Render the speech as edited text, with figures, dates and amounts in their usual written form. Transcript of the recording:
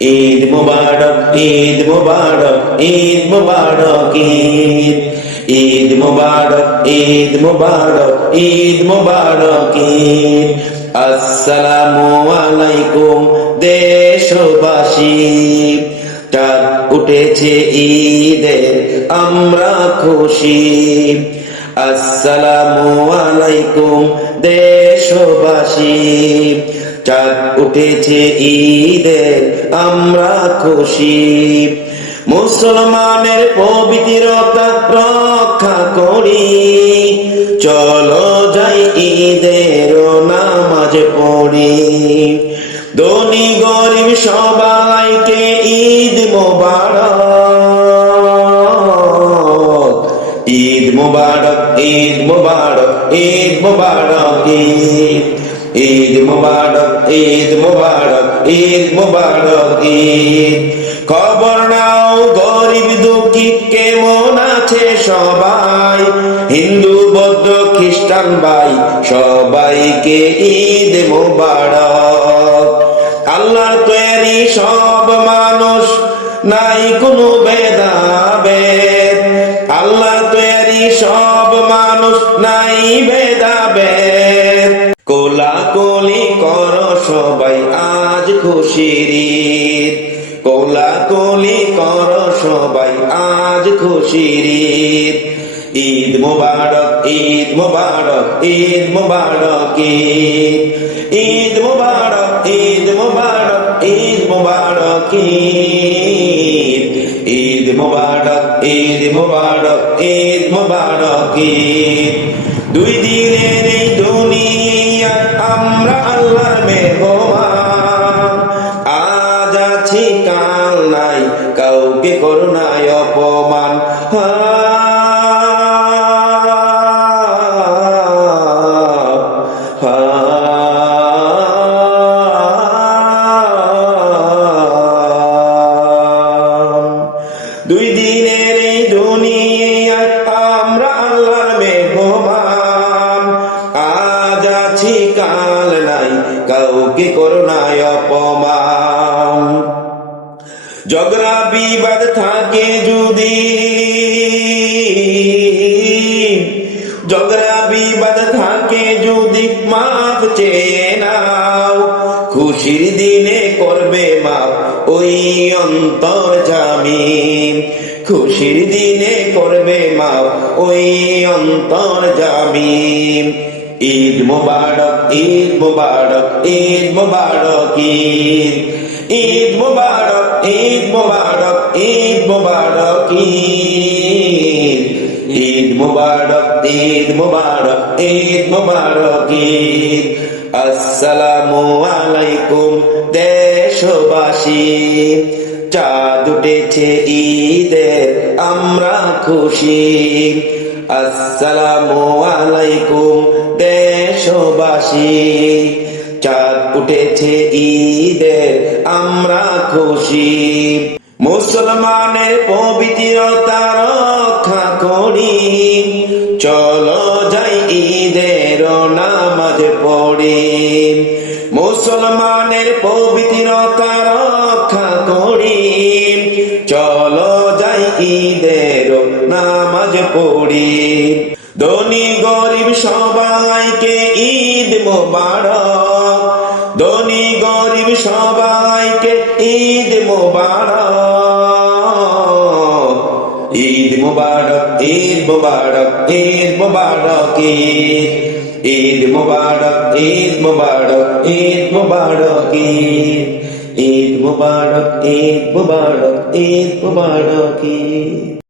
ঈদ মুবারক, ঈদ মুবারক, ঈদ মুবারক, ঈদ ঈদ মুবারক, ঈদ মুবারক, ঈদ মুবারক, ঈদ। আসসালামু আলাইকুম দেশবাসী, চাঁদ উঠেছে ঈদের আমরা খুশি। আসসালামু আলাইকুম দেশবাসী, চাঁদ উঠেছে ঈদের আমরা খুশি। মুসলমানের পবিত্রতা রক্ষা করি, চলো যাই ঈদের নামাজ পড়ি। ধনী গরিব সবাইকে ঈদ মোবারক, ঈদ মোবারক, ঈদ মোবারক, ঈদ মোবারক, ঈদ ঈদ মুবারক, ঈদ মুবারক, ঈদ মুবারক, ঈদ। খবর নাও গরিব দুঃখী কেমন আছে সবাই, হিন্দু বৌদ্ধ খ্রিস্টান ভাই সবাইকে ঈদ মুবারক। আল্লাহর তৈরি সব মানুষ, নাই কোনো ভেদাভেদ। আল্লাহর তৈরি সব মানুষ, নাই ভেদাভেদ। কোলাকুলি করো সবাই আজ খুশির ঈদ, কোলাকুলি করো সবাই আজ খুশির ঈদ। ঈদ মুবারক, ঈদ মুবারক, ঈদ মুবারক, ঈদ ঈদ মুবারক, ঈদ মুবারক, ঈদ মুবারক, ঈদ ঈদ মুবারক, ঈদ মুবারক, ঈদ মুবারক, ঈদ। দুই দিনের এই দুনিয়া আমরা আল্লাহর মেহমান, আজ আছি কাল নাই, কাউকে করুণায় অপমান। দুই দিনের এই দুনিয়া আমরা আল্লাহর মেহমান, আজ আছি কাল নাই, কাউকে করুণায় অপমান। ঝগড়া বিবাদ থাকে যদি, ঝগড়া বিবাদ থাকে যদি মাফ চেয়ে নাও, খুশির দিনে করবে মাফ ওই অন্তর্যামী। খুশির দিনে করবে মাফ ওই অন্তর্যামী। ঈদ মুবারক, ঈদ মুবারক, ঈদ মুবারক, ঈদ ঈদ মুবারক, ঈদ মুবারক, ঈদ মুবারক, ঈদ ঈদ মুবারক, ঈদ মুবারক, ঈদ মুবারক, ঈদ। আসসালামু আলাইকুম দেশবাসী, চাঁদ উঠেছে ঈদের আমরা খুশি। আসসালামু আলাইকুম দেশবাসী, চাঁদ উঠেছে ঈদের আমরা খুশি। মুসলমানের পবিত্রতা রক্ষা করি, চলো যাই ঈদের নামাজ পড়ি। মুসলমানের পবিত্রতা রক্ষা করি, চলো যাই ঈদের নামাজ পড়ি। ধনী গরিব সবাইকে ঈদ মোবারক, ধনী গরিব সবাইকে ঈদ মোবারক। ঈদ মুবারক, ঈদ মুবারক, ঈদ মুবারক, ঈদ ঈদ মুবারক, ঈদ মুবারক, ঈদ মুবারক, ঈদ ঈদ মুবারক, ঈদ মুবারক, ঈদ মুবারক, ঈদ।